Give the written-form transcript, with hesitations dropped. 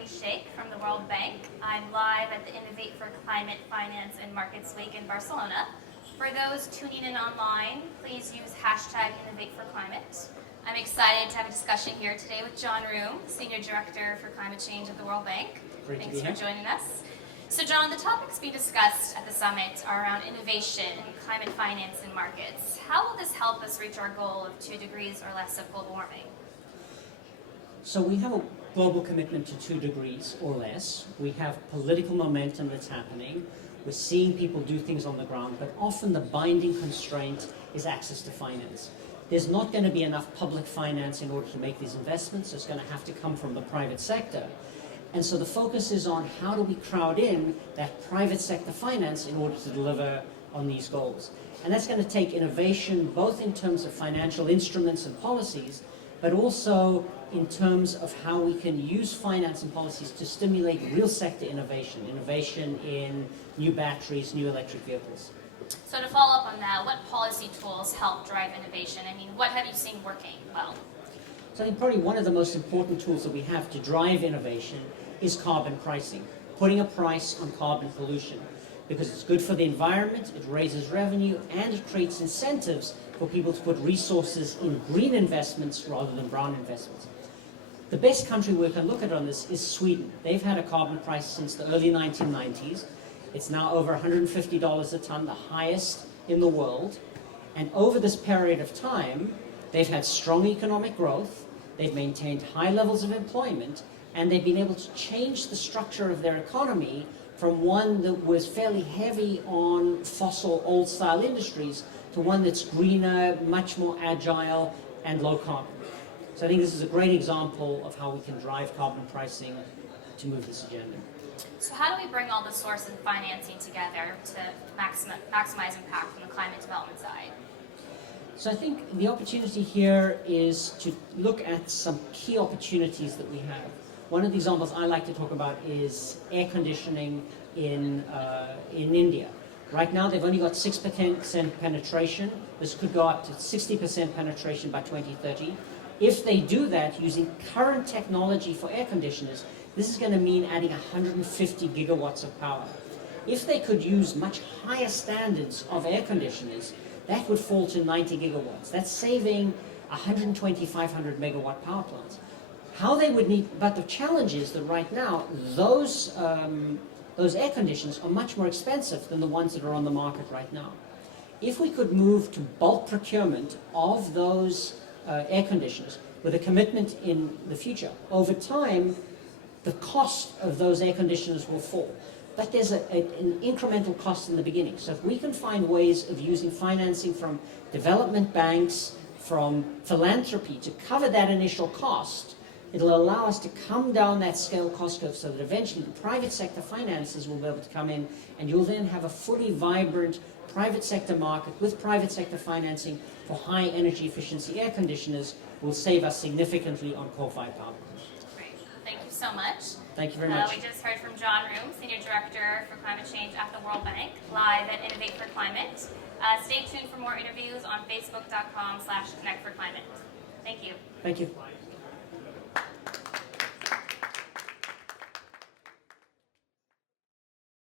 Mehreen Sheikh from the World Bank. I'm live at the Innovate for Climate, Finance and Markets Week in Barcelona. For those tuning in online, please use hashtag Innovate for Climate. I'm excited to have a discussion here today with John Roome, Senior Director for Climate Change at the World Bank. Thanks for joining us. So John, the topics being discussed at the summit are around innovation, climate finance, and markets. How will this help us reach our goal of 2 degrees or less of global warming? So we have a global commitment to 2 degrees or less. We have political momentum that's happening. We're seeing people do things on the ground, but often the binding constraint is access to finance. There's not going to be enough public finance in order to make these investments. It's going to have to come from the private sector. And so the focus is on how do we crowd in that private sector finance in order to deliver on these goals. And that's going to take innovation both in terms of financial instruments and policies, but also in terms of how we can use finance and policies to stimulate real sector innovation in new batteries, new electric vehicles. So to follow up on that, what policy tools help drive innovation? I mean, what have you seen working well? So I think probably one of the most important tools that we have to drive innovation is carbon pricing, putting a price on carbon pollution, because it's good for the environment, it raises revenue, and it creates incentives for people to put resources in green investments rather than brown investments. The best country we can look at on this is Sweden. They've had a carbon price since the early 1990s. It's now over $150 a ton, the highest in the world. And over this period of time, they've had strong economic growth, they've maintained high levels of employment, and they've been able to change the structure of their economy from one that was fairly heavy on fossil, old-style industries to one that's greener, much more agile, and low carbon. So I think this is a great example of how we can drive carbon pricing to move this agenda. So how do we bring all the source and financing together to maximize impact on the climate development side? So I think the opportunity here is to look at some key opportunities that we have. One of the examples I like to talk about is air conditioning in India. Right now they've only got 6% penetration. This could go up to 60% penetration by 2030. If they do that using current technology for air conditioners, this is going to mean adding 150 gigawatts of power. If they could use much higher standards of air conditioners, that would fall to 90 gigawatts. That's saving 120-500 megawatt power plants. How they would need, but the challenge is that right now, those air conditioners are much more expensive than the ones that are on the market right now. If we could move to bulk procurement of those air conditioners with a commitment in the future, over time, the cost of those air conditioners will fall. But there's an incremental cost in the beginning. So if we can find ways of using financing from development banks, from philanthropy to cover that initial cost, it'll allow us to come down that scale cost curve so that eventually the private sector finances will be able to come in, and you'll then have a fully vibrant private sector market with private sector financing for high energy efficiency air conditioners will save us significantly on coal-fired power plants. Great. Thank you so much. Thank you very much. We just heard from John Roome, Senior Director for Climate Change at the World Bank, live at Innovate for Climate. Stay tuned for more interviews on facebook.com/connectforclimate. Thank you. Thank you.